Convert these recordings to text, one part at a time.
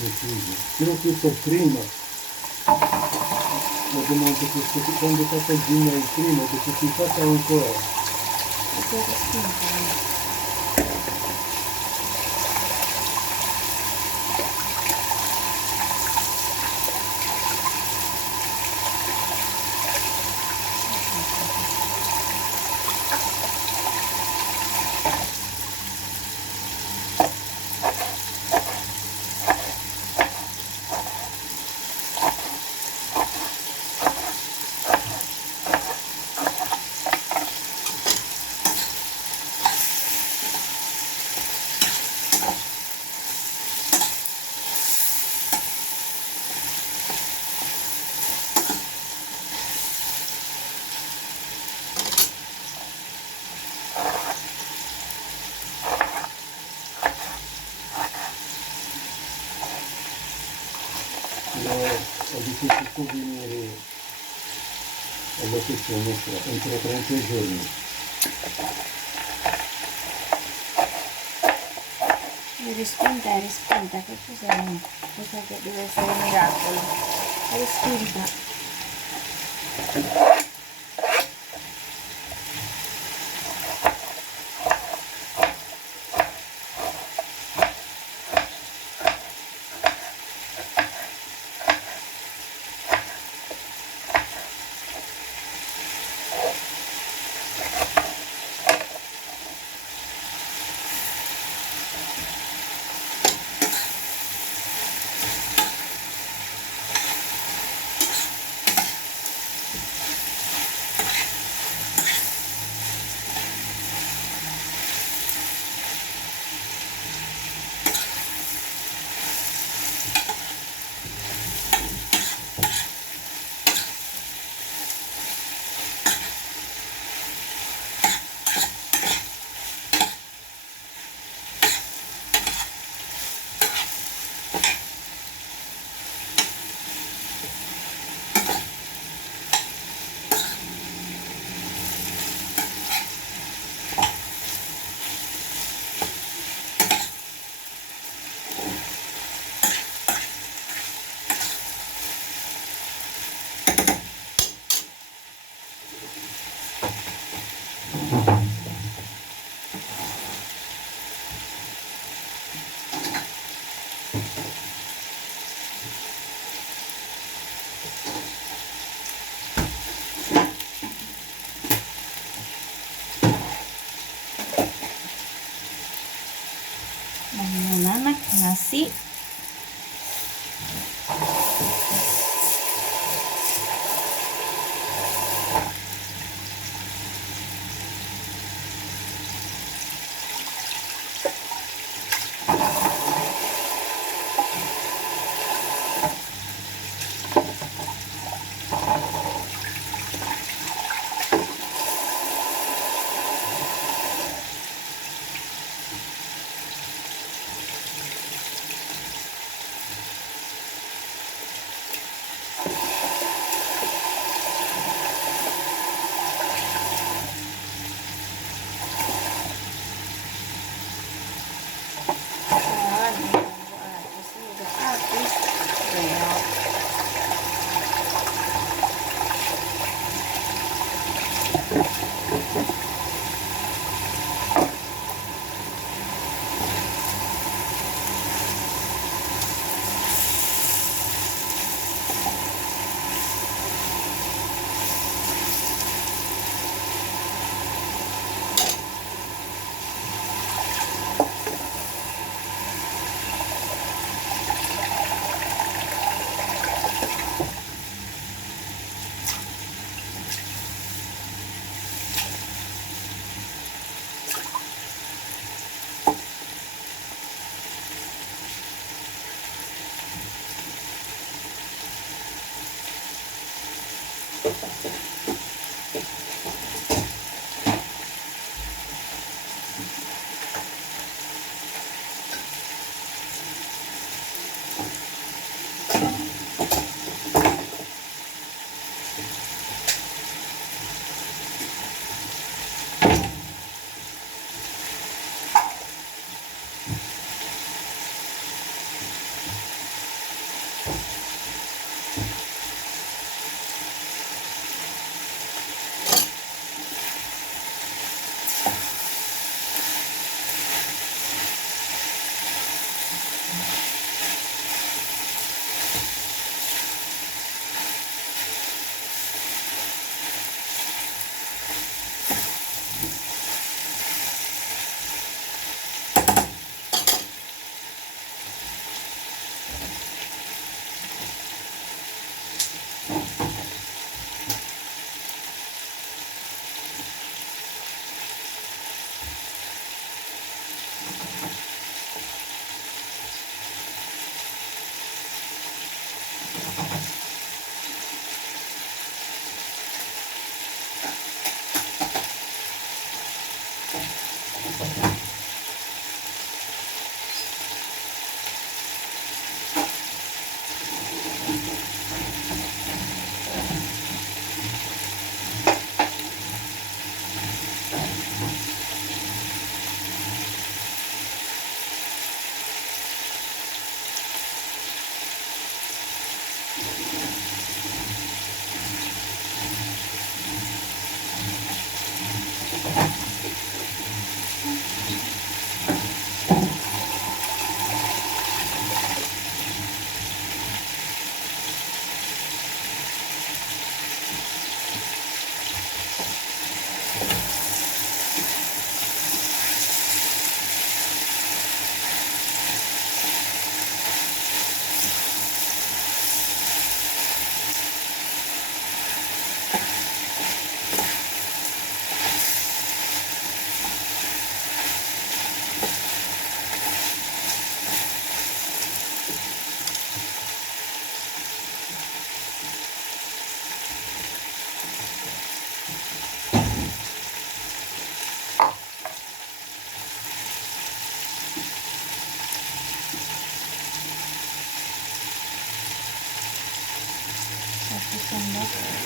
le chiuse. Tiro tutto prima, abbiamo anche questo, quando fatto il gin il primo, che si faccia ancora. E cosa spinta? Ho deciso di venire alla sessione entro 30 giorni. È respinta, che cos'è? Cosa che deve essere un miracolo? È respinta. Anak nasi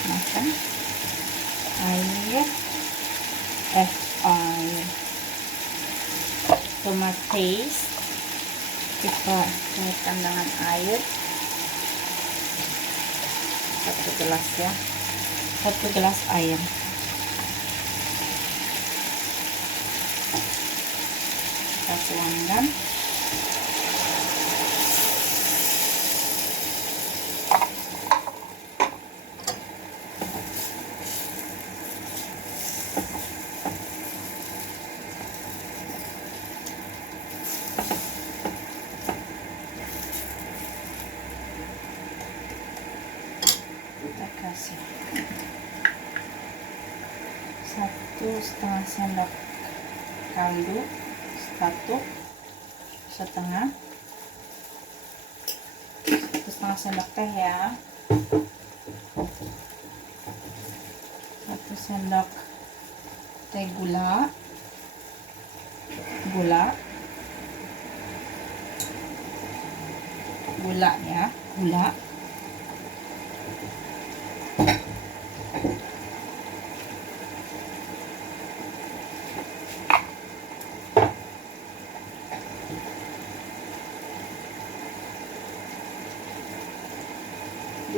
makan air tomat paste kita cairkan dengan air 1 gelas ya, 1 gelas air. Kita tuangkan. Kita kasih 1,5 sendok kaldu, 1,5 sendok teh ya, 1 sendok teh gula ya, gula.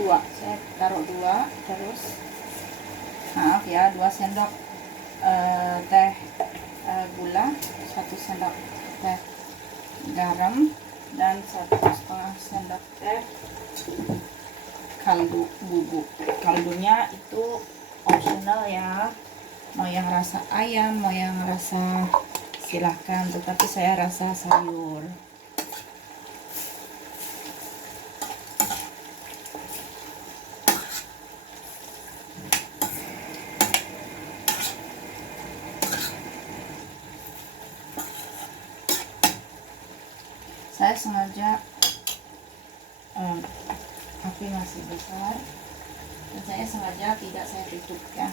Saya taruh 2, terus maaf ya, 2 sendok teh gula, 1 sendok teh garam, dan 1,5 sendok teh kaldu bubuk. Kaldunya itu opsional ya, mau yang rasa ayam, mau yang rasa silahkan, tetapi saya rasa sayur. Saya sengaja api masih besar, dan saya sengaja tidak saya tutup ya.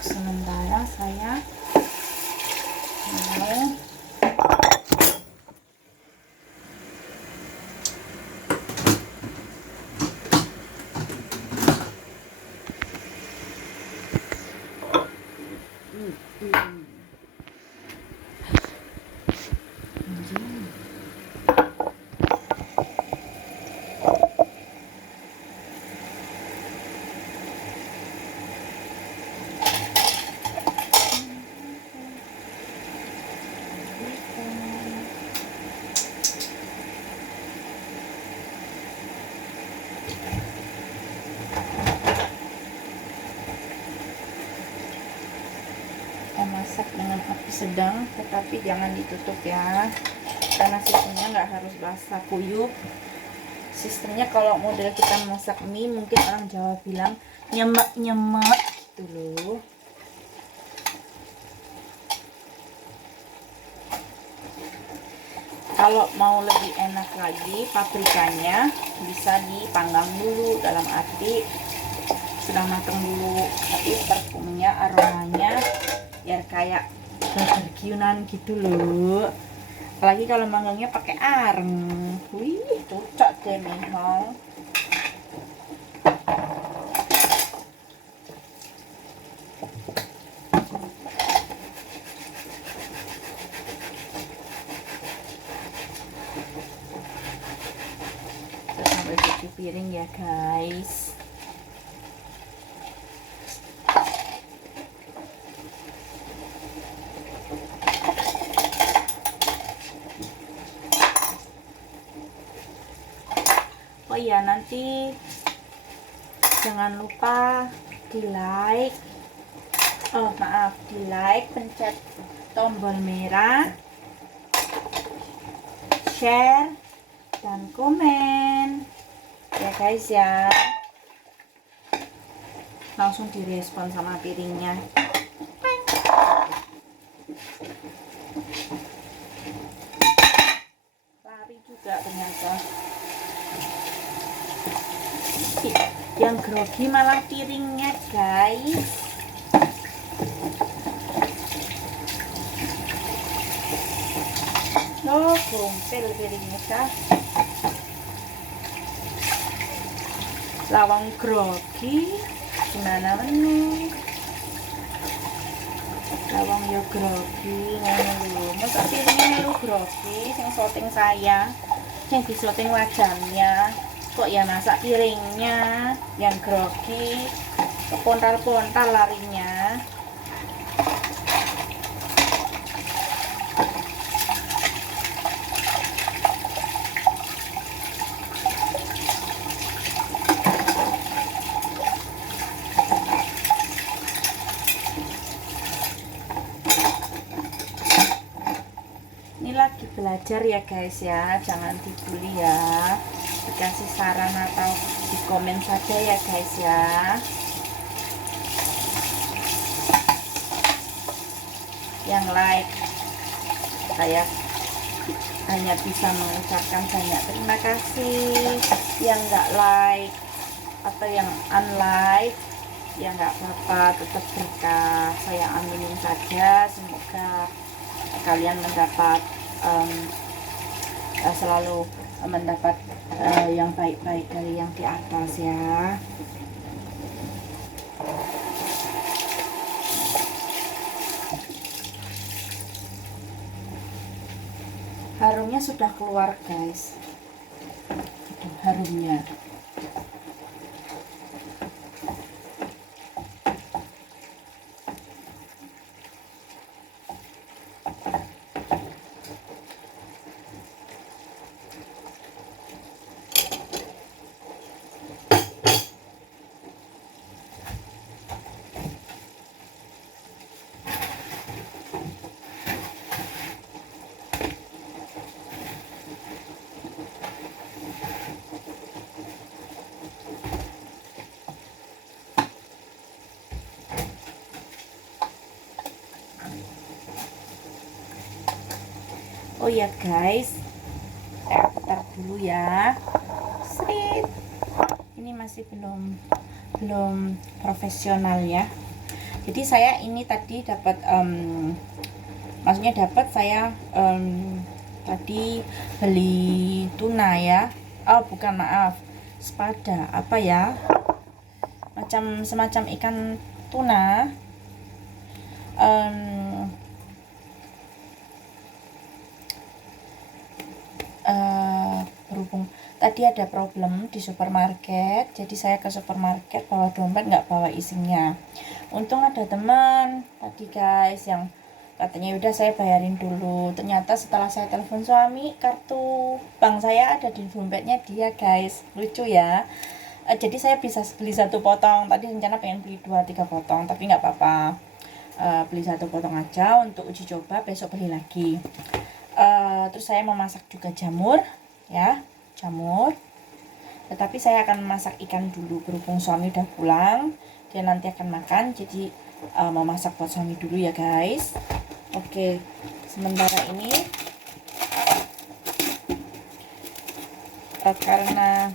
Sementara saya mau masak dengan api sedang, tetapi jangan ditutup ya, karena sistemnya nggak harus basah kuyup. Sistemnya kalau model kita masak mie, mungkin orang Jawa bilang nyemek-nyemek gitu loh. Kalau mau lebih enak lagi, paprikanya bisa dipanggang dulu dalam arti sudah matang dulu, tapi parfumnya, aromanya biar kayak barbekyuan gitu loh. Apalagi kalau manggangnya pakai areng, wih cocok deh memang. Terus sampai cuci piring ya guys. Oh iya, nanti jangan lupa di like, pencet tombol merah, share, dan komen ya guys ya. Langsung direspon sama piringnya. Lari juga ternyata. Yang grogi malah piringnya guys. Sumpil piringnya. Lawang grogi gimana meneh? Lawang yo grogi ngono lho. Mosok piringnya melu grogi sing syuting saya. Yang disyuting wajannya kok ya masak piringnya yang grogi, kepontal-pontal larinya. Ini lagi belajar ya guys ya, jangan dibully ya, dikasih saran atau di komen saja ya guys ya. Yang like saya hanya bisa mengucapkan banyak terima kasih, yang nggak like atau yang unlike ya nggak apa-apa, tetap berkah, saya aminin saja. Semoga kalian mendapat selalu mendapat yang baik-baik dari yang di atas ya. Harumnya sudah keluar guys, harumnya. Oh ya guys, saya putar dulu ya. Srit. Ini masih belum profesional ya. Jadi saya ini tadi dapat maksudnya dapat saya tadi beli tuna ya. Oh bukan, maaf, sepada apa ya, semacam ikan tuna. Berhubung tadi ada problem di supermarket, jadi saya ke supermarket bawa dompet, nggak bawa isinya. Untung ada teman tadi guys yang katanya udah saya bayarin dulu. Ternyata setelah saya telepon suami, kartu bank saya ada di dompetnya dia guys, lucu ya. Jadi saya bisa beli satu potong, tadi rencana pengen beli 2-3 potong tapi nggak apa-apa, beli satu potong aja untuk uji coba, besok beli lagi. Terus saya mau masak juga jamur ya, jamur, tetapi saya akan masak ikan dulu berhubung suami udah pulang, dia nanti akan makan, jadi mau masak buat suami dulu ya guys. Oke, sementara ini karena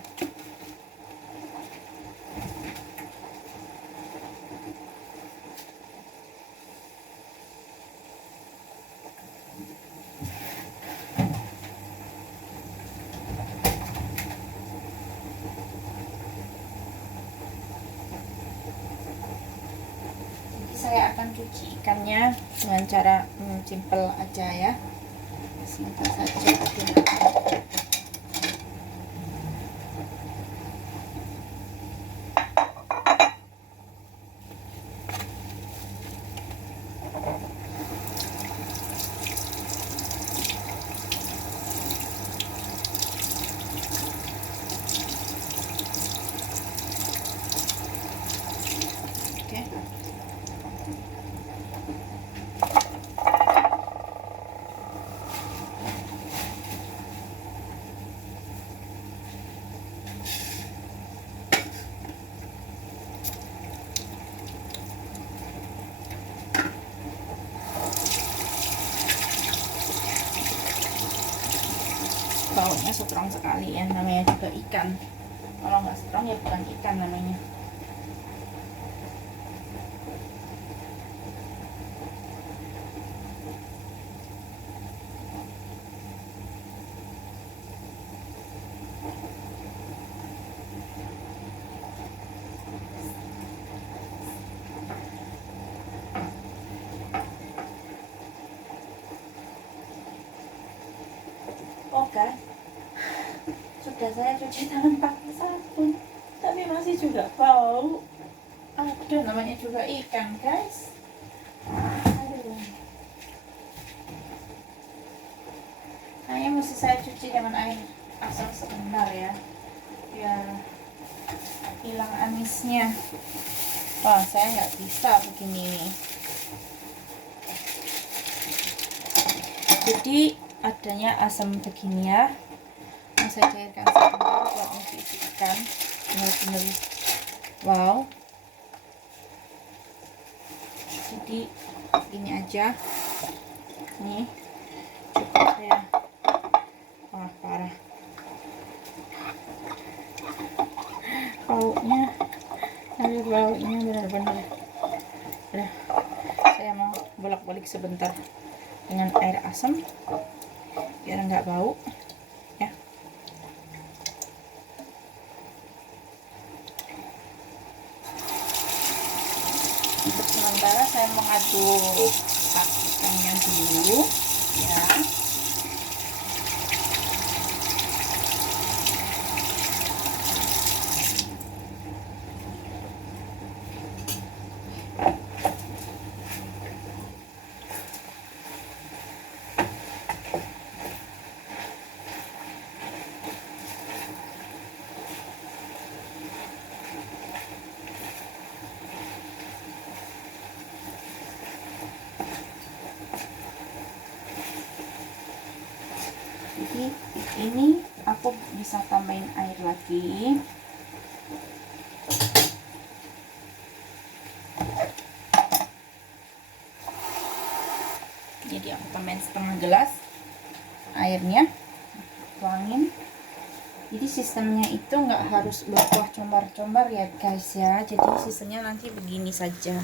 saya akan cuci ikannya dengan cara simple aja ya, simple saja. Baunya strong sekali ya, namanya juga ikan. Kalau nggak strong ya bukan ikan namanya. Sudah saya cuci tangan pakai sabun, tapi masih juga bau. Aduh, namanya juga ikan, guys. Aduh. Hanya mesti saya cuci dengan air asam sebentar ya, biar hilang amisnya. Wah, saya nggak bisa begini. Jadi adanya asam begini ya, yang saya cairkan sebentar buat mencuci ikan. Benar-benar wow. Jadi ini aja, nih cukup saya. Wah, parah baunya, baunya benar-benar. Udah, saya mau bolak-balik sebentar dengan air asam biar nggak bau ya. Untuk sementara saya mengaduk paprikanya dulu ya. Jadi ini aku bisa tambahin air lagi. Jadi aku tambahin setengah gelas airnya, tuangin. Jadi sistemnya itu nggak harus berkuah combar-combar ya guys ya. Jadi sistemnya nanti begini saja.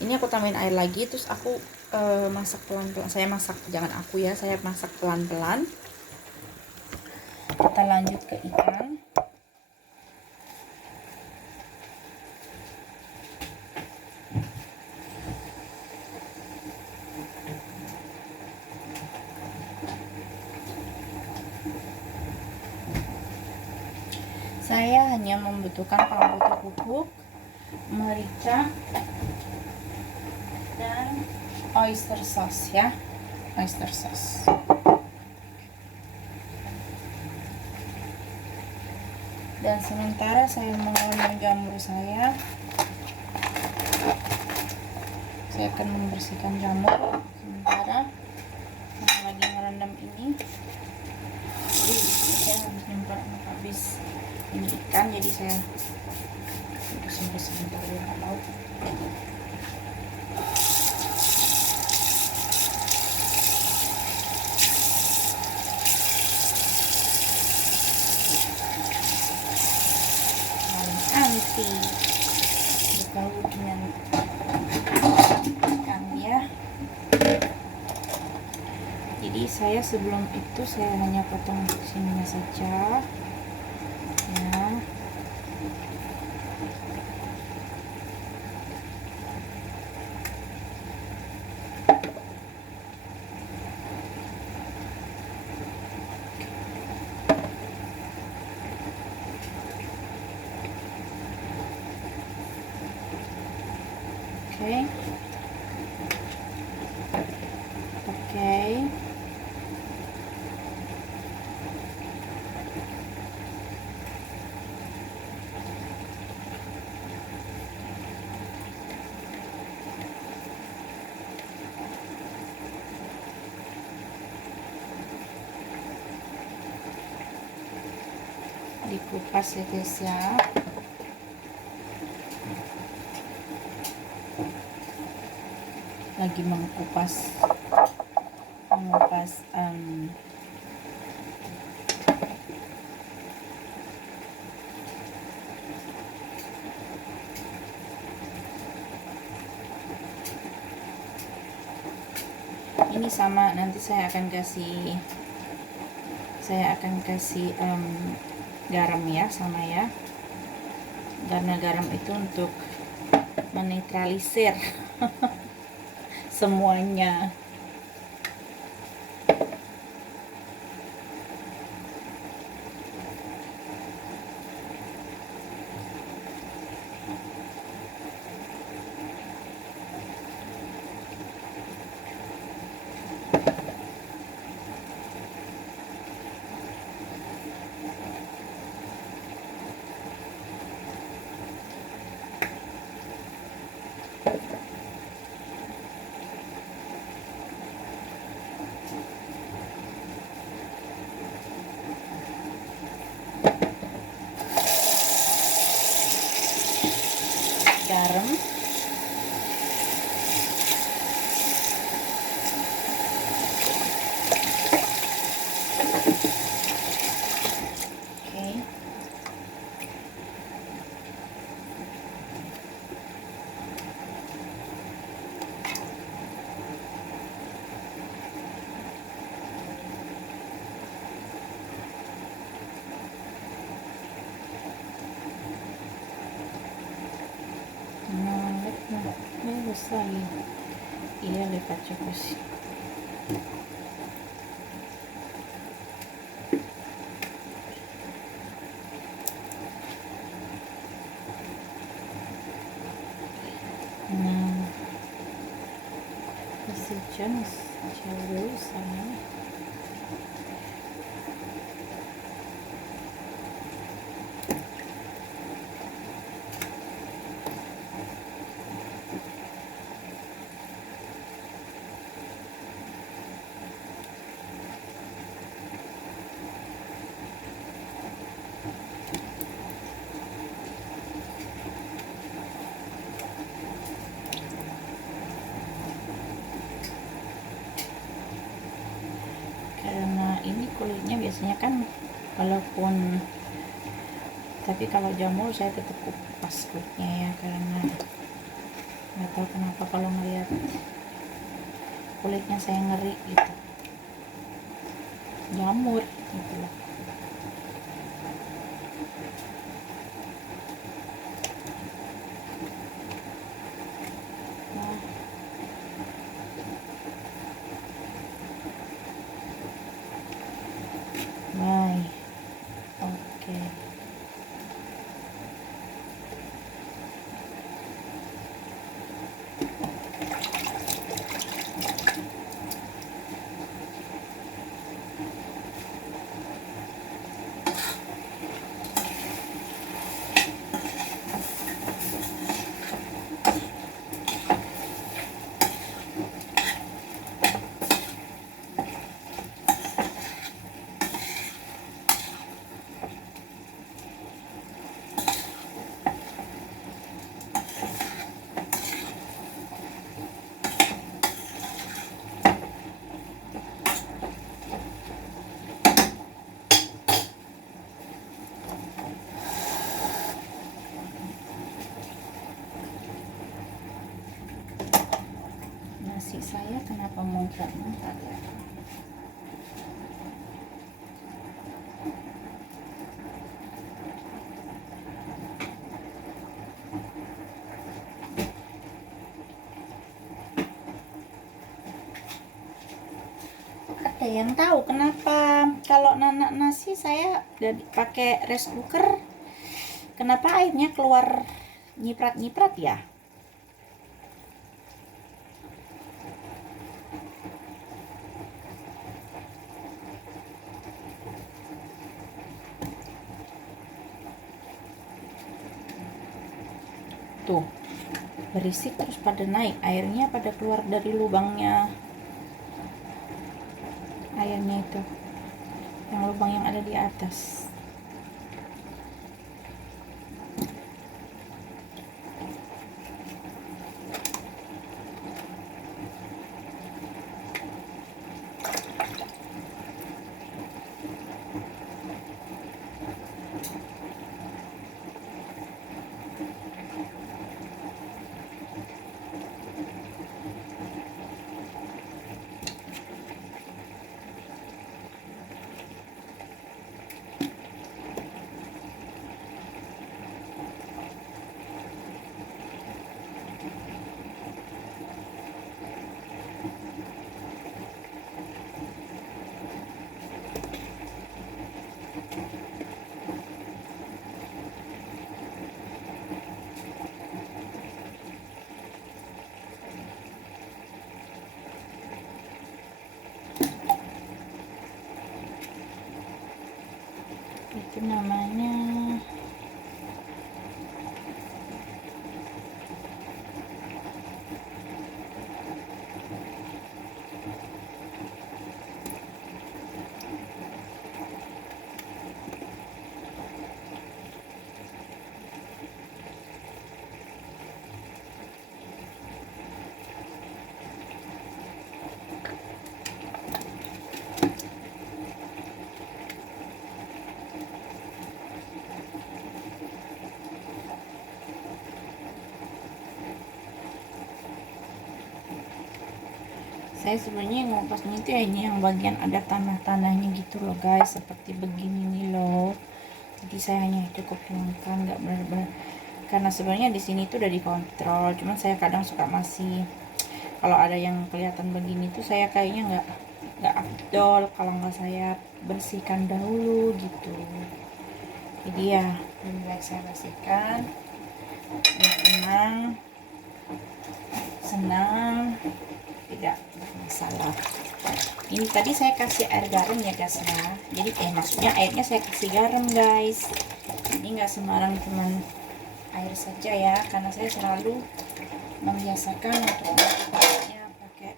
Ini aku tambahin air lagi, terus aku masak pelan-pelan. Saya masak, jangan aku ya, saya masak pelan-pelan. Kita lanjut ke ikan. Saya hanya membutuhkan bawang putih bubuk, merica, dan oyster sauce ya, oyster sauce. Dan sementara saya mengolah jamur saya akan membersihkan jamur sementara saya lagi merendam ini. Jadi saya habis nyemprot habis ini ikan, jadi saya bersih-bersih sebentar ya laut. Anti berbau dengan ikan ya. Jadi saya sebelum itu saya hanya potong sininya saja ya. Oke. Dikupas ya guys ya. Lagi mengupas ini sama, nanti saya akan kasih garam ya, sama ya, karena garam itu untuk menetralisir semuanya. lagi. Iya, lipat juga sih. Nah, isi jenis jauh dulu sana. Karena ini kulitnya biasanya kan walaupun, tapi kalau jamur saya tetap kupas kulitnya ya, karena nggak tahu kenapa kalau ngeliat kulitnya saya ngeri gitu, jamur gitu loh. Nah, bye. Oke. Nasi saya kenapa muncrat-muncrat ya? Ada yang tahu kenapa kalau nanak nasi saya pakai rice cooker, kenapa airnya keluar nyiprat-nyiprat ya? Tuh, berisik terus pada naik, airnya pada keluar dari lubangnya, airnya itu yang lubang yang ada di atas. Itu namanya saya sebenarnya ngopasnya itu hanya yang bagian ada tanah-tanahnya gitu loh guys, seperti begini nih loh. Jadi saya hanya cukup hilangkan, nggak benar-benar karena sebenarnya di sini tuh udah dikontrol, cuman saya kadang suka masih, kalau ada yang kelihatan begini tuh saya kayaknya nggak afdol kalau nggak saya bersihkan dahulu gitu. Jadi ya lebih baik saya bersihkan biar senang tidak bermasalah. Ini tadi saya kasih air garam ya guys ya, jadi maksudnya airnya saya kasih garam guys, jadi nggak sembarang cuman air saja ya, karena saya selalu membiasakan untuk masaknya pakai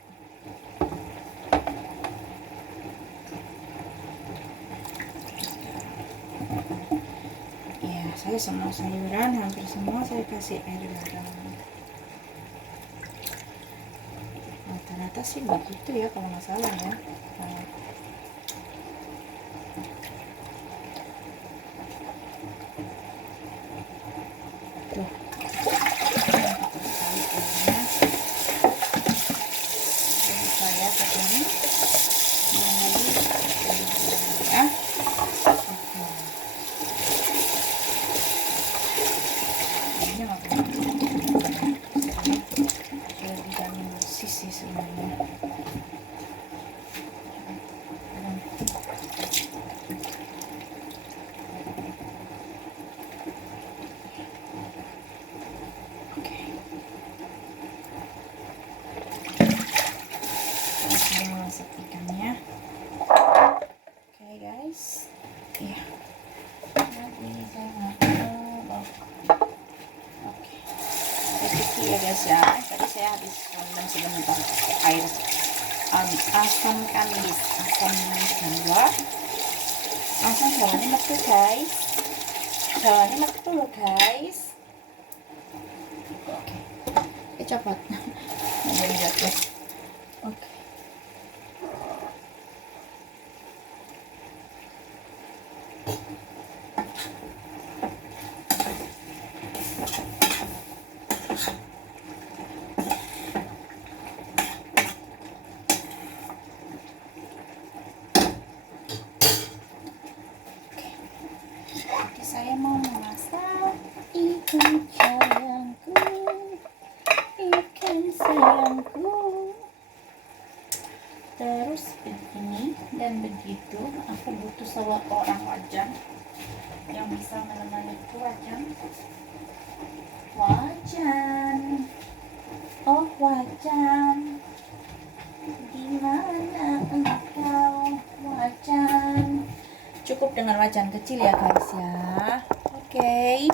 ya. Saya semua sayuran hampir semua saya kasih air garam, rata-rata sih begitu ya kalau nggak salah ya. Tuh, jadi saya sekarang ya. Ini nggak sudah dijamin bersih sih sebenarnya. Ikannya oke guys ya, tadi saya oke sedikit ya guys ya. Tadi saya habis rendam sebentar pakai air asam kamis, asam jawa, langsung jalannya metu guys, jalannya metu loh guys. Oke cepat jadi guys. Oke. Saya mau memasak ikan sayangku, ikan sayangku. Terus begini dan begitu. Aku butuh seorang wajan yang bisa menemaniku. Wajan, oh wajan, di mana engkau wajan? Cukup dengan wajan kecil ya guys ya. Oke.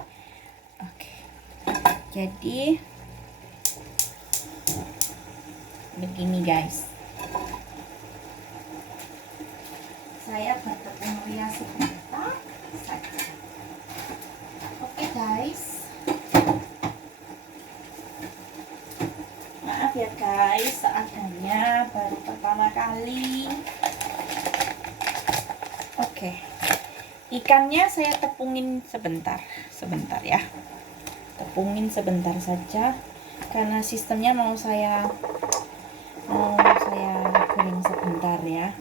Jadi begini guys, saya bertepung rias sebentar saja. Oke guys, maaf ya guys, seadanya baru pertama kali. Oke, ikannya saya tepungin sebentar ya, tepungin sebentar saja karena sistemnya mau saya goreng sebentar ya.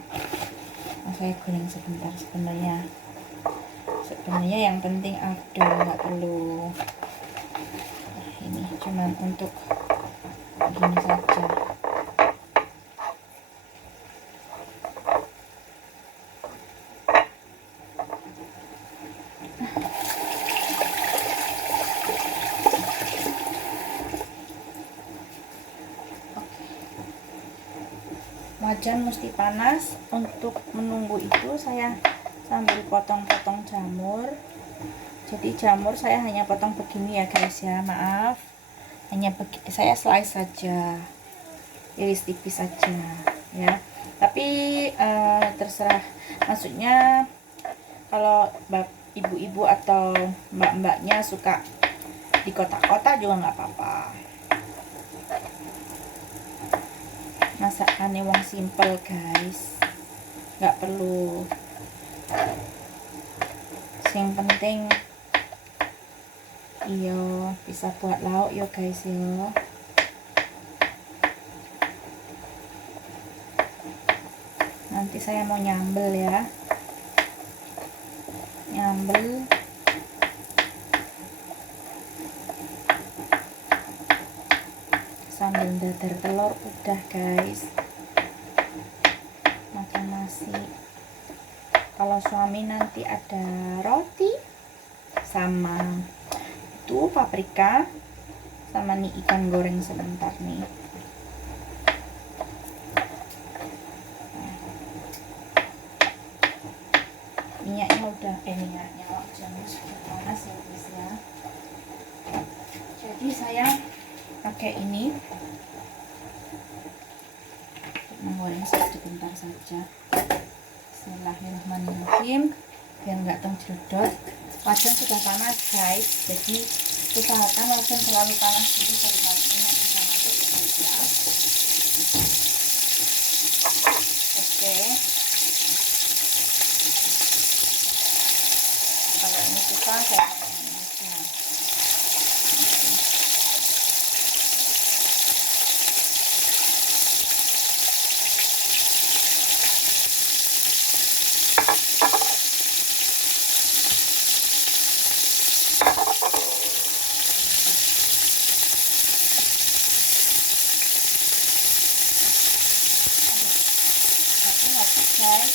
Saya goreng sebentar sebenarnya yang penting ada, nggak perlu ini, cuman untuk begini saja. Wajan mesti panas. Untuk menunggu itu saya sambil potong-potong jamur. Jadi jamur saya hanya potong begini ya guys ya, maaf, hanya saya slice saja, iris tipis saja ya. Tapi terserah, maksudnya kalau ibu-ibu atau mbak-mbaknya suka di kotak-kotak juga nggak apa-apa. Masakannya wong simple guys, nggak perlu, yang penting iyo bisa buat lauk yo guys yo. Nanti saya mau nyambel ya, nyambel tinggal dadar telur udah guys, makan nasi. Kalau suami nanti ada roti sama itu paprika sama nih ikan goreng sebentar nih. Minyaknya udah minyaknya jangan sudah panas ya guys ya. Jadi saya pakai ini untuk menggoreng sebentar saja. Bismillahirrahmanirrahim, biar nggak terjedot. Wajan sudah panas guys, jadi usahakan wajan selalu panas dulu baru nanti minyak bisa masuk ya guys ya. Oke, kalau ini susah saya pakai ini aja. Hati-hati guys,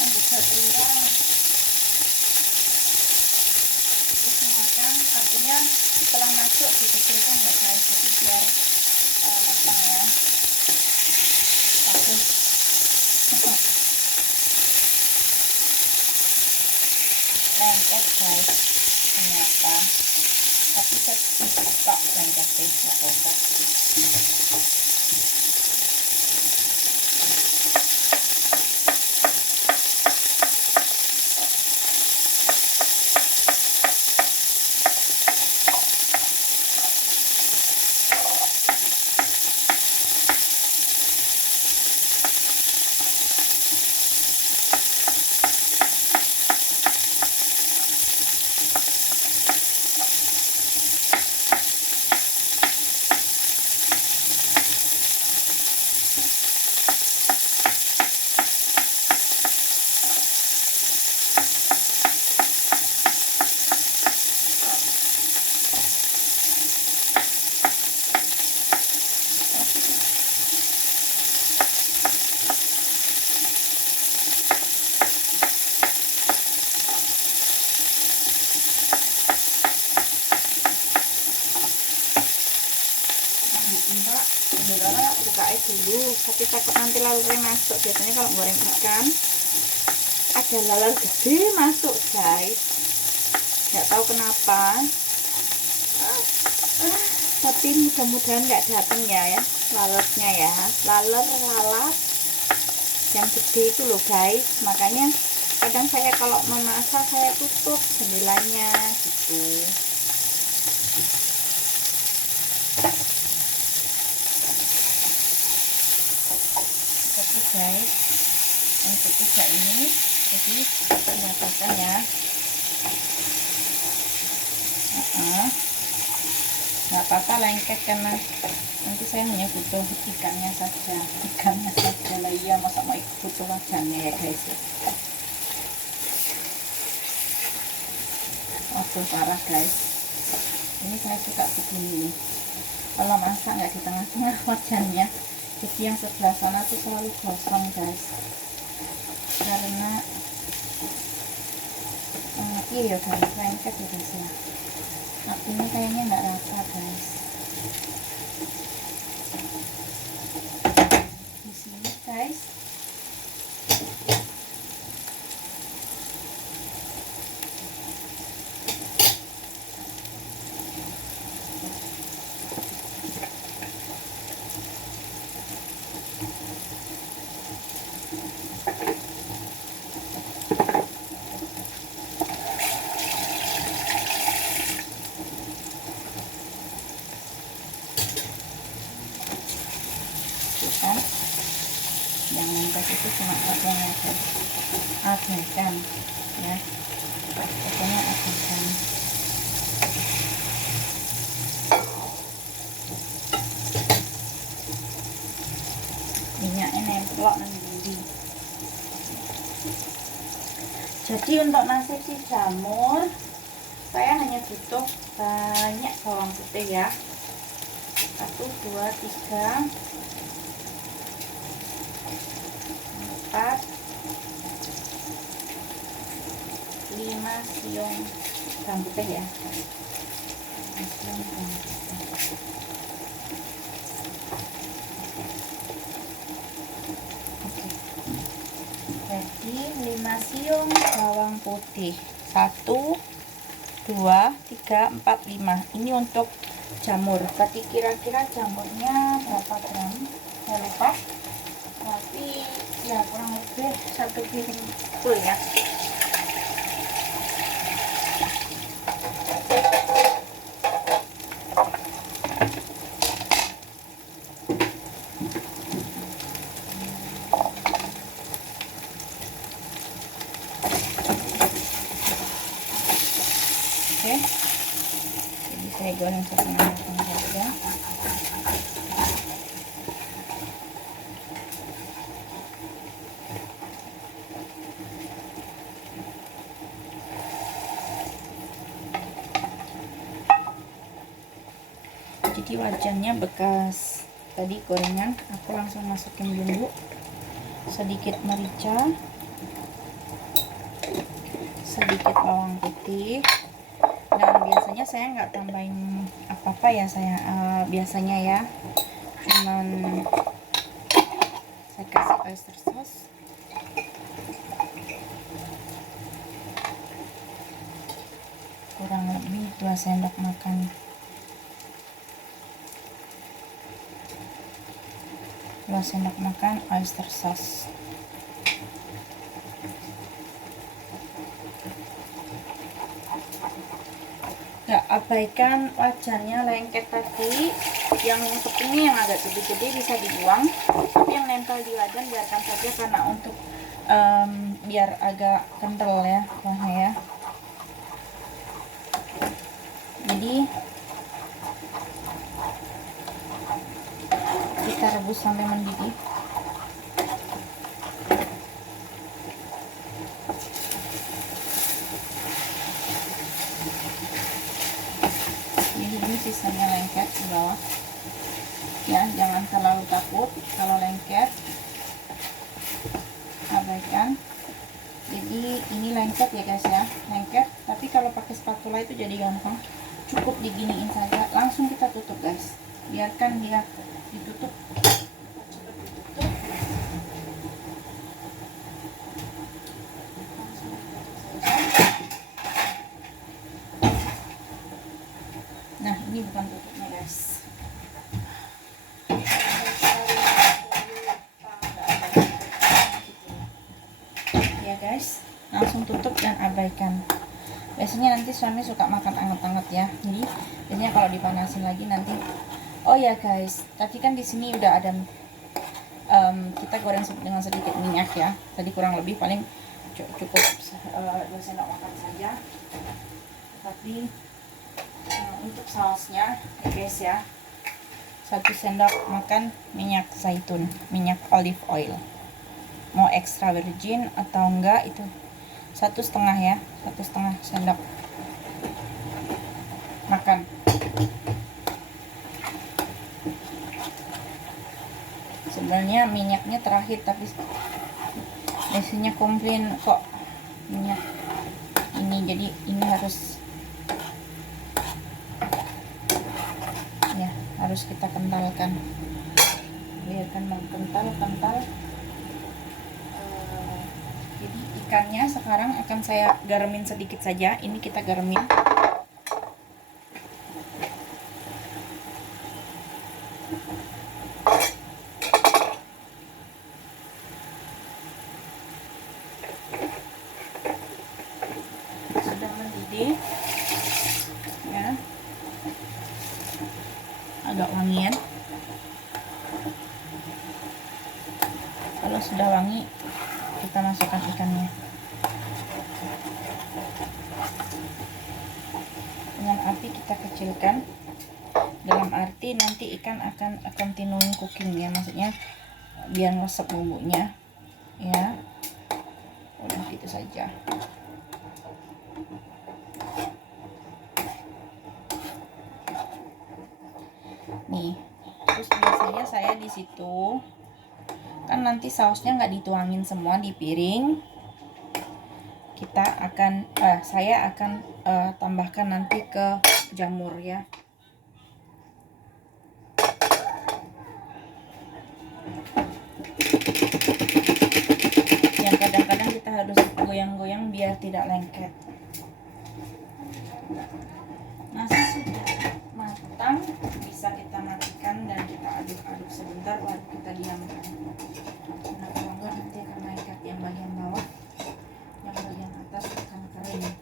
membuka telinga. Makan artinya setelah masuk dikecilkan ya guys, jadi biar matang ya. Bagus. Lengket guys ternyata, tapi tetap lengket guys, nggak apa-apa. Mbak, sebenarnya buka dulu, tapi takut nanti lalernya masuk. Biasanya kalau goreng ikan ada laler gede masuk guys, nggak tahu kenapa. Tapi mudah-mudahan nggak datang ya lalernya ya, lalat yang gede itu loh guys. Makanya kadang saya kalau memasak saya tutup jendelanya gitu. Oke guys, untuk iga ini jadi menyatakan ya, nggak apa-apa lengket karena nanti saya hanya butuh ikannya saja lah. Iya, masa mau butuh wajannya ya guys. Waduh parah guys, ini saya suka begini kalau masak nggak di tengah-tengah wajannya, jadi yang sebelah sana tuh selalu gosong guys, karena iya ya guys, lengket ya guys ya. Apinya kayaknya nggak rata guys. Di sini guys, kan yang lengket itu cuma bagiannya guys, abaikan ya, pokoknya abaikan. Minyaknya nemplok nang ndi. Jadi untuk nasi si jamur saya hanya butuh banyak bawang putih ya, 1, 2, 3, 4, 5 siung bawang putih ya. 5 siung bawang putih. Oke. Jadi 5 siung bawang putih. 1, 2, 3, 4, 5. Ini untuk jamur. Tapi kira-kira jamurnya berapa gram? Saya lupa. Tapi ya kurang lebih 1 piring full ya. Oke, jadi saya goreng setengah matang saja. Jadi wajannya bekas tadi gorengan, aku langsung masukin bumbu, sedikit merica, sedikit bawang putih. Dan biasanya saya nggak tambahin apa-apa ya, saya biasanya ya cuman saya kasih oyster sauce, kurang lebih 2 sendok makan. 2 sendok makan oyster sauce. Gak abaikan wajannya lengket tadi, yang untuk ini yang agak gede-gede bisa dibuang, tapi yang nempel di wajan biarkan saja karena untuk biar agak kental ya kuahnya ya. Jadi kita rebus sampai mendidih. Jadi ini sisanya lengket di bawah ya, jangan terlalu takut kalau lengket, abaikan. Jadi ini lengket ya guys ya, lengket, tapi kalau pakai spatula itu jadi gampang, cukup diginiin saja, langsung kita tutup guys, biarkan dia ditutup. Nah ini bukan tutupnya guys. Ya guys, langsung tutup dan abaikan. Biasanya nanti suami suka makan anget-anget ya, jadi biasanya kalau dipanasin lagi nanti. Oh ya guys, tadi kan di sini udah ada kita goreng dengan sedikit minyak ya, tadi kurang lebih paling cukup 2 sendok makan saja. Tapi untuk sausnya ya guys ya, 1 sendok makan minyak zaitun, minyak olive oil, mau extra virgin atau enggak itu 1,5 ya, 1,5 sendok makan. Sebenarnya minyaknya terakhir, tapi biasanya komplain kok minyak ini, jadi ini harus ya, harus kita kentalkan, biarkan kental. Jadi ikannya sekarang akan saya garemin sedikit saja, ini kita garemin. Sudah mendidih ya, agak wangian. Kalau sudah wangi kita masukkan ikannya dengan api kita kecilkan, dalam arti nanti ikan akan continuing cooking ya, maksudnya biar ngeresep bumbunya ya. Udah gitu saja. Nih Terus biasanya saya di situ kan nanti sausnya nggak dituangin semua di piring. Saya akan tambahkan nanti ke jamur ya. Yang kadang-kadang kita harus goyang-goyang biar tidak lengket. Nasi sudah matang, bisa kita matikan dan kita aduk-aduk sebentar baru kita diamkan. Nah, kalau enggak nanti akan lengket yang bagian bawah, yang bagian atas akan kering.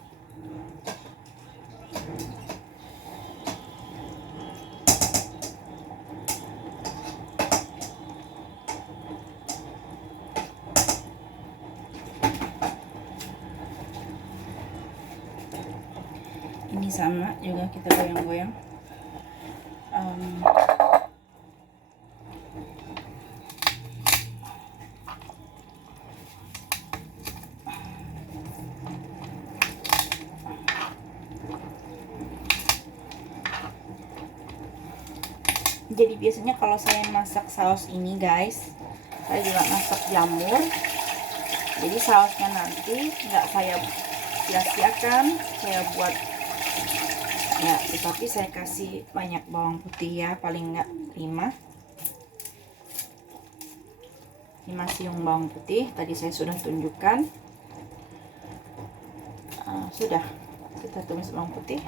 Ini sama juga kita goyang-goyang. Jadi biasanya kalau saya masak saus ini guys, saya juga masak jamur. Jadi sausnya nanti nggak saya sia-siakan, saya buat ya, tetapi saya kasih banyak bawang putih ya, paling nggak 5 siung bawang putih. Tadi saya sudah tunjukkan. Sudah kita tumis bawang putih,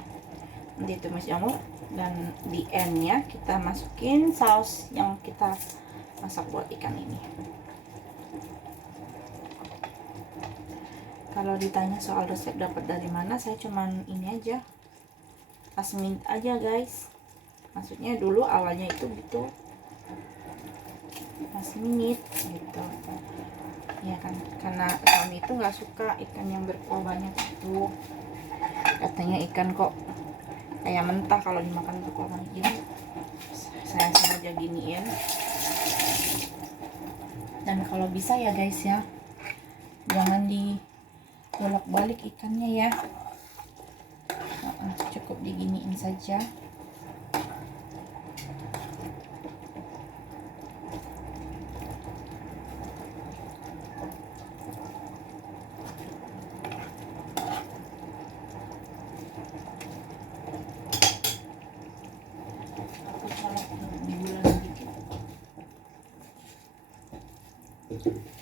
nanti tumis jamur, dan di endnya kita masukin saus yang kita masak buat ikan ini. Kalau ditanya soal resep dapat dari mana, saya cuman ini aja, last minute aja guys. Maksudnya dulu awalnya itu gitu, last minute gitu ya kan, karena kami itu nggak suka ikan yang berkuah banyak itu. Katanya ikan kok kayak mentah kalau dimakan berkuah banyak, jadi saya sengaja giniin. Dan kalau bisa ya guys ya, jangan dibolak-balik ikannya ya, cukup diginiin saja.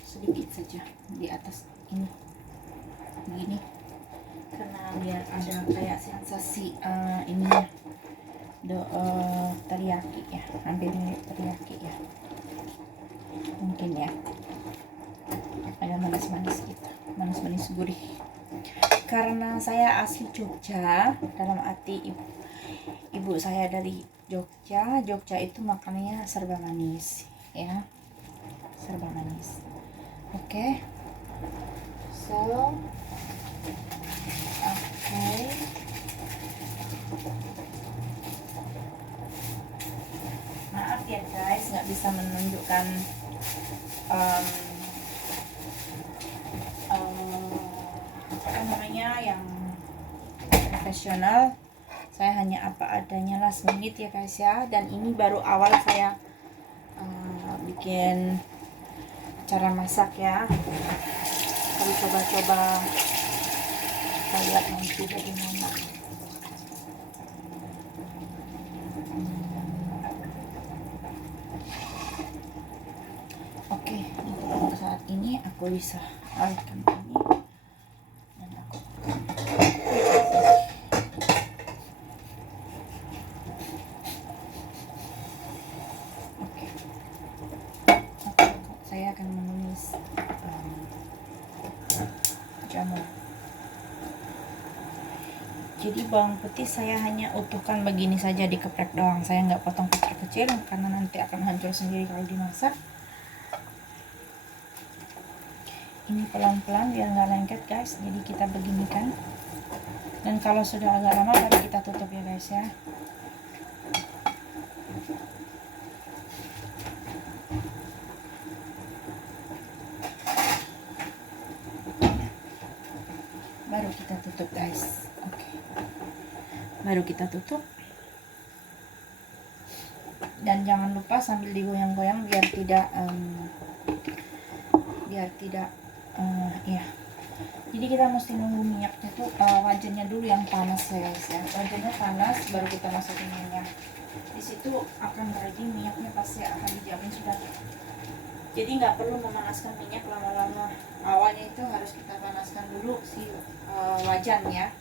Sedikit saja di atas ini begini, karena biar ada kayak sensasi ininya teriyaki ya, hampir mirip teriyaki ya, mungkin ya, ada manis-manis gitu, manis-manis gurih. Karena saya asli Jogja, dalam arti ibu saya dari Jogja itu makanannya serba manis ya, serba manis. Oke. Maaf ya guys, nggak bisa menunjukkan apa namanya yang profesional. Saya hanya apa adanya last minute ya guys ya, dan ini baru awal saya bikin cara masak ya. Kalau coba-coba kita lihat nanti bagaimana. Oke, untuk saat ini aku bisa alihkan ini dan aku saya akan menumis jamur. Jadi bawang putih saya hanya utuhkan begini saja, dikeprek doang, saya nggak potong kecil-kecil karena nanti akan hancur sendiri kalau dimasak. Ini pelan-pelan biar nggak lengket guys, jadi kita beginikan, dan kalau sudah agak lama baru kita tutup ya guys ya. Baru kita tutup guys. Oke, baru kita tutup. Dan jangan lupa sambil digoyang-goyang biar tidak ya. Jadi kita mesti nunggu minyaknya tuh wajannya dulu yang panas ya guys ya. Wajannya panas baru kita masukin minyak. Di situ akan ready, minyaknya pasti akan dijamin sudah. Jadi nggak perlu memanaskan minyak lama-lama. Awalnya itu harus kita panaskan dulu si wajan ya.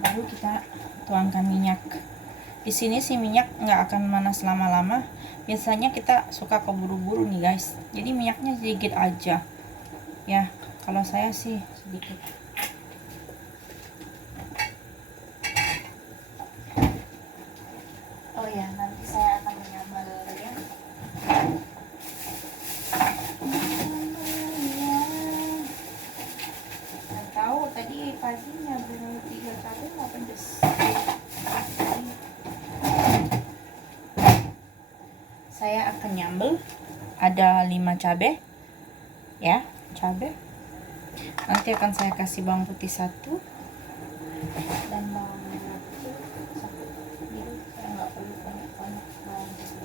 Baru kita tuangkan minyak. Di sini si minyak nggak akan panas lama-lama. Biasanya kita suka keburu-buru nih guys. Jadi minyaknya sedikit aja. Ya, kalau saya sih sedikit. Oh ya, nanti saya akan menyambal ya. Tahu tadi pagi nyambung 3 cabai nggak pedes. Saya akan nyambel ada 5 cabai ya, cabai. Nanti akan saya kasih bawang putih 1 dan bawang merah 1. Jadi saya nggak perlu banyak-banyak bawang putih.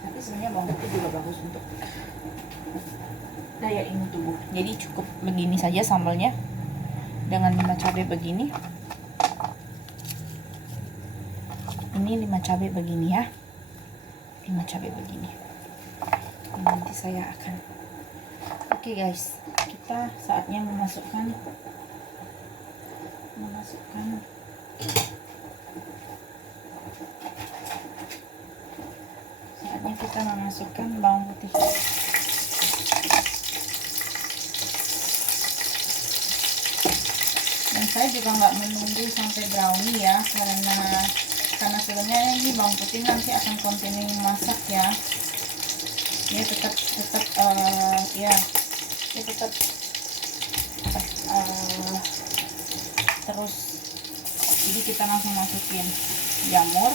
Tapi sebenarnya bawang putih juga bagus untuk daya imun tubuh. Jadi cukup begini saja sambalnya dengan 5 cabai begini. Ini 5 cabai begini ya, 5 cabai begini. Ini nanti saya akan oke guys, kita saatnya memasukkan saatnya kita memasukkan bawang putih. Dan saya juga nggak menunggu sampai brownie ya, karena sebenarnya ini bawang putih nanti akan kontinu masak ya. Dia tetap terus. Jadi kita langsung masukin jamur.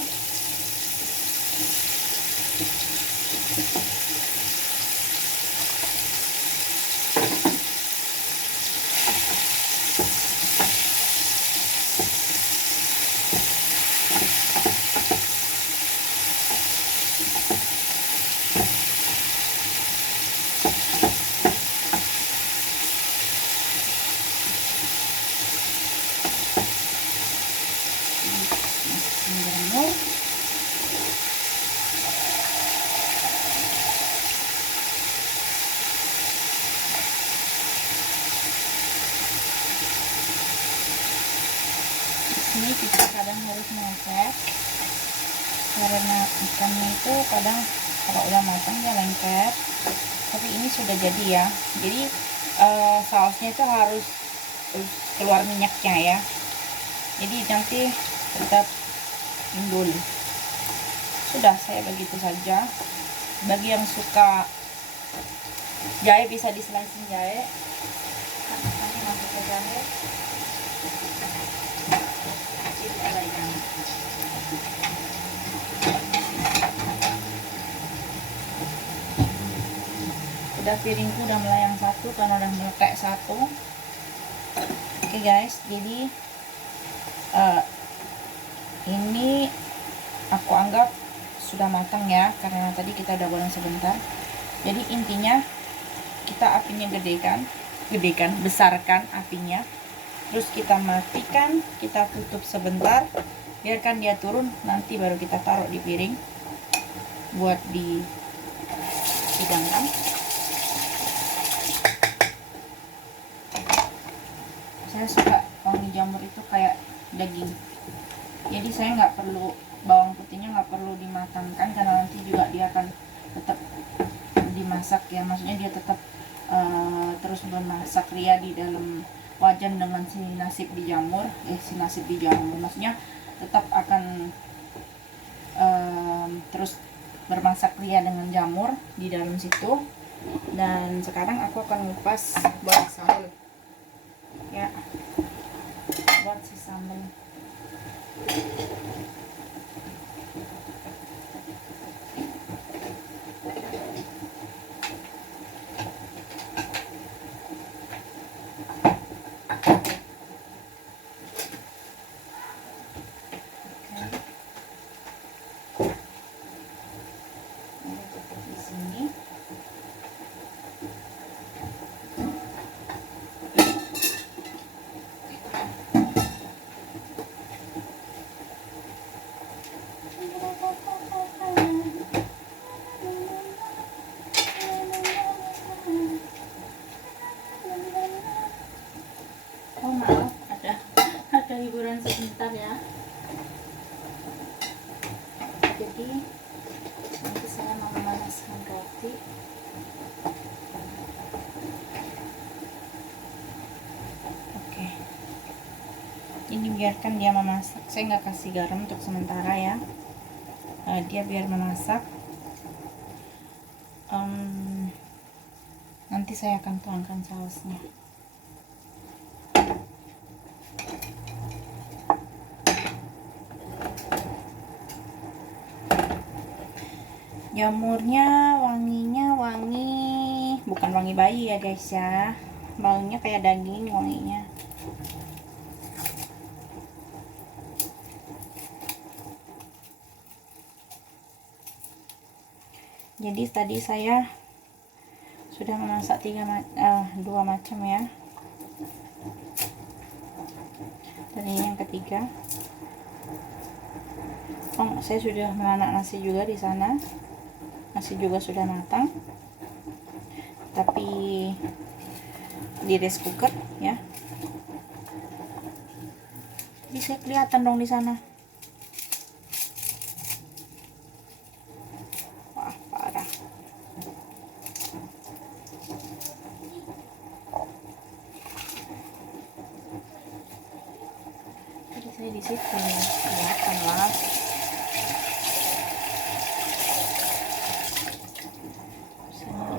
Ini kita kadang harus ngecek karena ikannya itu kadang kalau udah matang dia lengket, tapi ini sudah jadi ya. Jadi sausnya itu harus keluar minyaknya ya, jadi nanti tetap indul. Sudah, saya begitu saja. Bagi yang suka jahe bisa di-slice jahe, nanti masuk ke jahe. Udah, piringku udah melayang 1 karena udah meletek 1. Oke guys, jadi ini aku anggap sudah matang ya, karena tadi kita udah goreng sebentar. Jadi intinya kita apinya besarkan apinya, terus kita matikan, kita tutup sebentar, biarkan dia turun, nanti baru kita taruh di piring buat dihidangkan. Saya suka wangi jamur itu kayak daging, jadi saya nggak perlu bawang putihnya nggak perlu dimatangkan, karena nanti juga dia akan tetap dimasak ya, maksudnya dia tetap terus bermasak ria di dalam wajan dengan si nasi di jamur, maksudnya tetap akan terus bermasak ria dengan jamur di dalam situ. Dan sekarang aku akan ngupas buat sambal ya, buat si sambal. Di sini. Oh maaf, ada hiburan sebentar ya. Jadi nanti saya mau memanaskan roti. Oke, ini biarkan dia memasak. Saya nggak kasih garam untuk sementara ya. Dia biar memasak. Nanti saya akan tuangkan sausnya. Jamurnya wanginya wangi, bukan wangi bayi ya guys ya, baunya kayak daging wanginya. Jadi tadi saya sudah memasak 2 macam ya, dan ini yang ketiga. Oh, saya sudah menanak nasi juga di sana. Nasi juga sudah matang, tapi di rice cooker ya. Bisa kelihatan dong di sana. Wah, parah. Jadi saya di situ kelihatan lah.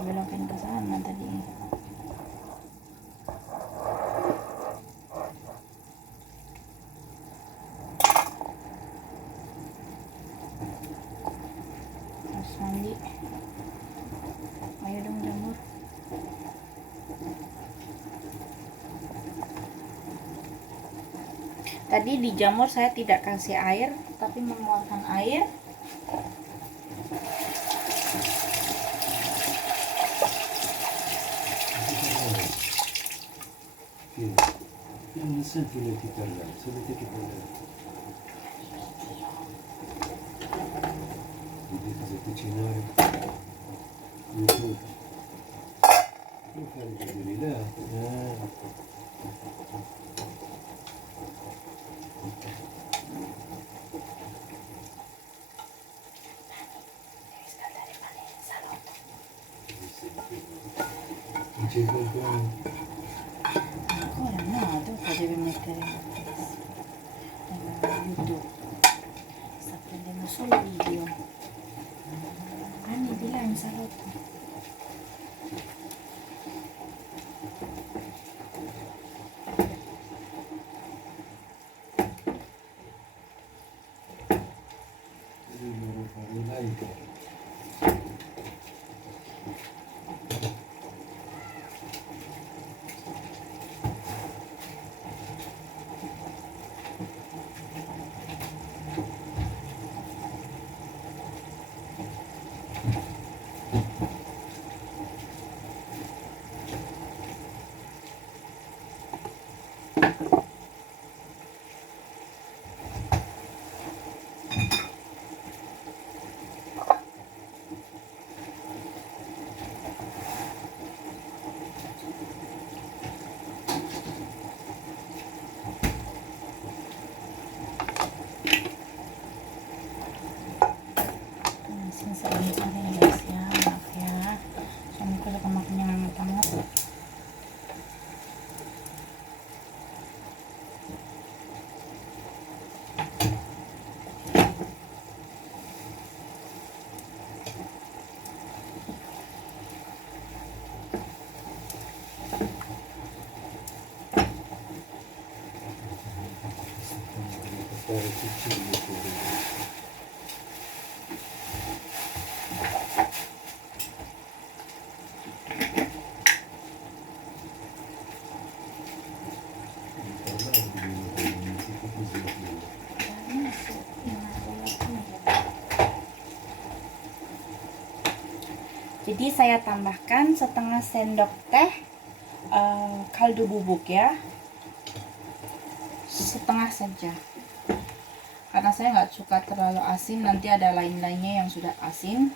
Belokin ke sana tadi. Harus mandi. Ayo dong jamur. Tadi di jamur saya tidak kasih air, tapi mengeluarkan air. Non senti che parlare, solo te che parlare. Vedi cosa cucinare? YouTube. Puoi fare i video là. Non c'è qualcuno? Ancora no, dopo deve mettere YouTube. Sta prendendo solo video. Anni di là in salotto. Devo fare un like. Jadi saya tambahkan setengah sendok teh kaldu bubuk ya, setengah saja, karena saya nggak suka terlalu asin, nanti ada lain-lainnya yang sudah asin.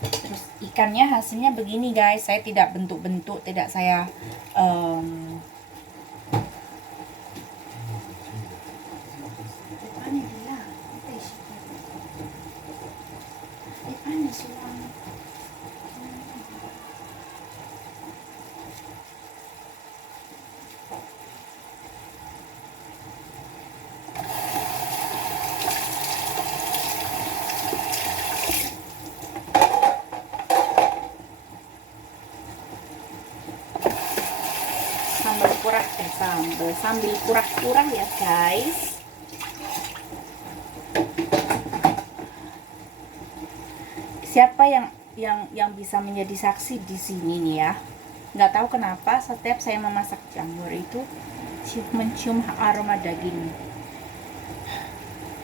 Terus ikannya hasilnya begini guys, saya tidak bentuk-bentuk, tidak saya sambil kurah-kurah ya guys. Siapa yang bisa menjadi saksi di sini nih ya? Nggak tahu kenapa setiap saya memasak jamur itu mencium aroma daging,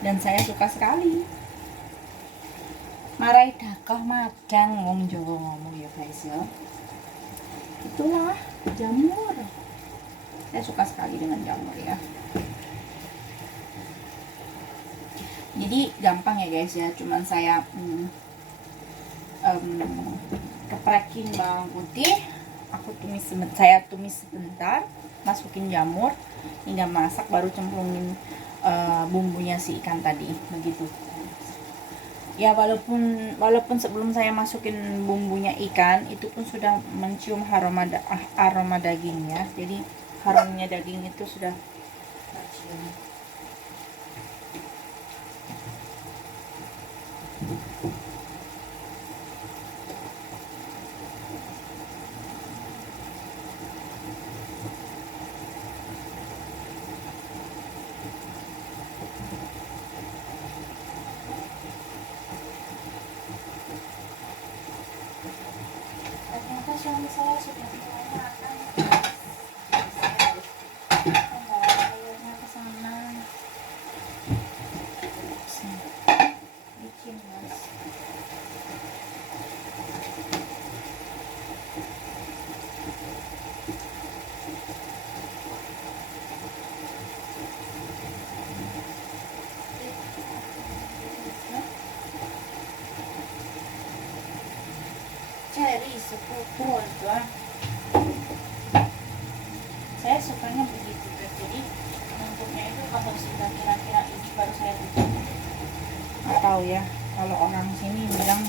dan saya suka sekali. Marai dakoh madang wong Jawa ngomong ya guys ya. Itulah jamur. Saya suka sekali dengan jamur ya. Jadi gampang ya guys ya, cuman saya keprekin bawang putih, saya tumis sebentar, masukin jamur hingga masak, baru cemplungin bumbunya si ikan tadi, begitu. Ya walaupun sebelum saya masukin bumbunya ikan itu pun sudah mencium aroma dagingnya, jadi harumnya daging itu sudah tercium. Ternyata suami saya sudah mulai makan. Cari sepupu itu, saya sukanya begitu guys. Jadi bentuknya itu kalau sudah kira-kira ini baru saya tutup. Atau ya kalau orang sini bilang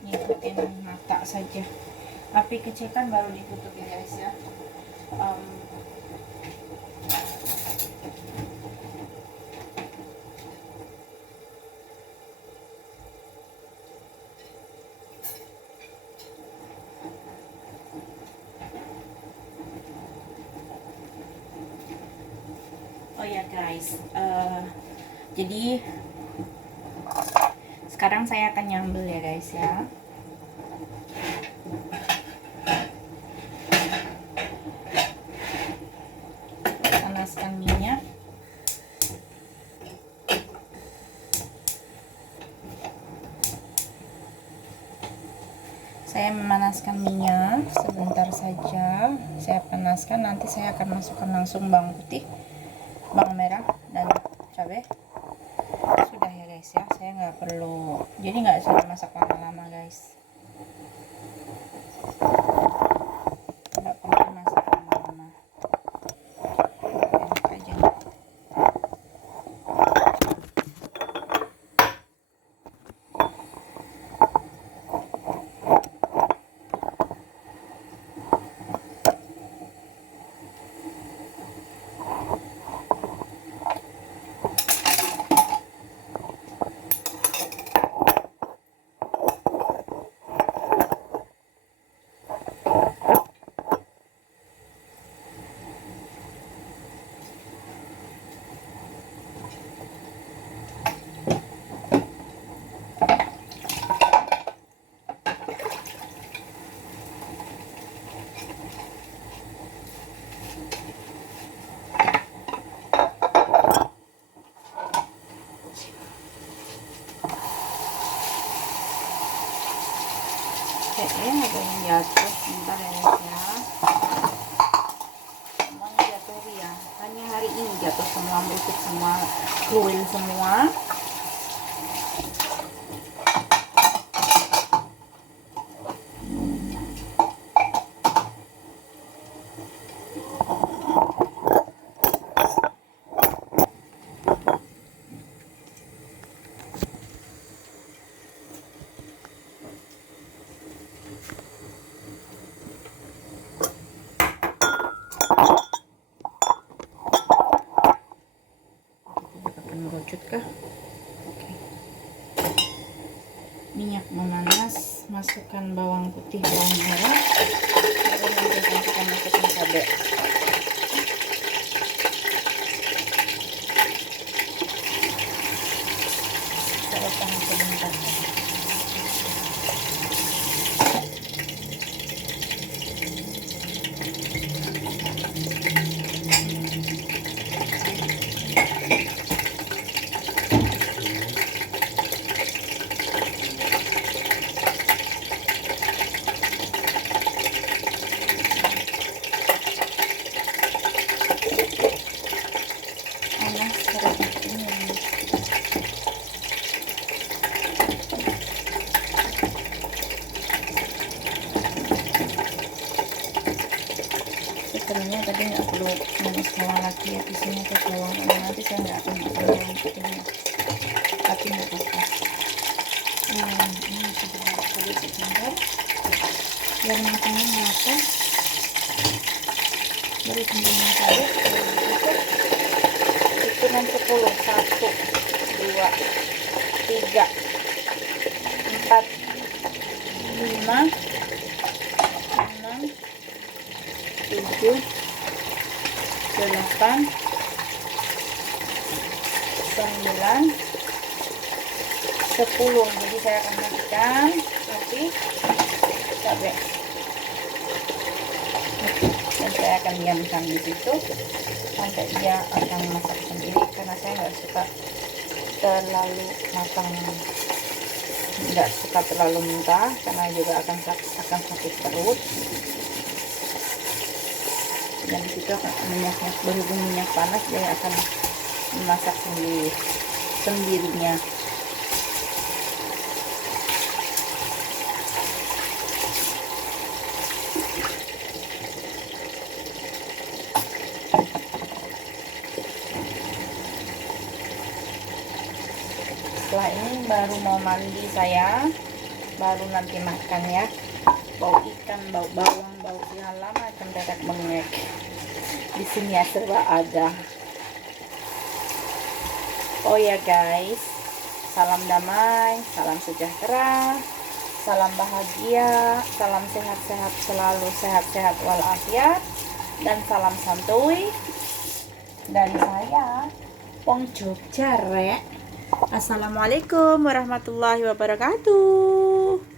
ngikutin mata saja, tapi kecekan baru ditutup ya guys ya. Oh ya guys, jadi sekarang saya akan nyambel ya guys ya. Panaskan minyak. Saya memanaskan minyak sebentar saja. Saya panaskan, nanti saya akan masukkan langsung bawang putih, bawang merah, dan cabai. Sudah ya guys ya, saya nggak perlu, jadi nggak usah masak lama-lama guys. Nggak perlu masak lama-lama. Enak aja. ada yang jatuh. Bentar ya guys ya. Semuanya jatuh ya. Hanya hari ini jatuh semua, merusuk semua, keluar semua. Mengerucut kah? Oke. Minyak memanas, masukkan bawang putih, bawang merah, baru nanti kita masukkan cabai. Saya tahan sebentar. Sebenarnya tadi nggak perlu minus bawang lagi ya, di sini ada bawang, nanti saya nggak akan pakai bawang putihnya, tapi nggak apa-apa. Ini sudah balik sebentar biar matangnya merata. Beri bumbunya tadi hitungan 10, 1, 2, 3, 4, 5, 6, 7, 8, 9, 10. Jadi saya akan masukkan nanti cabai dan saya akan diamkan di situ sampai dia akan masak sendiri, karena saya nggak suka terlalu matang, nggak suka terlalu mentah karena juga akan sakit perut. Dan di situ minyaknya, berhubung minyak panas, dia akan memasak sendirinya. Setelah ini baru mau mandi saya, baru nanti makan ya. Bau ikan, bau bawang, bau segala macam dekat bengek. Di sini ya serba ada. Oh ya guys, salam damai, salam sejahtera, salam bahagia, salam sehat-sehat selalu, sehat-sehat walafiat, dan salam santuy dari saya, Wong Jogja Rek. Assalamualaikum warahmatullahi wabarakatuh.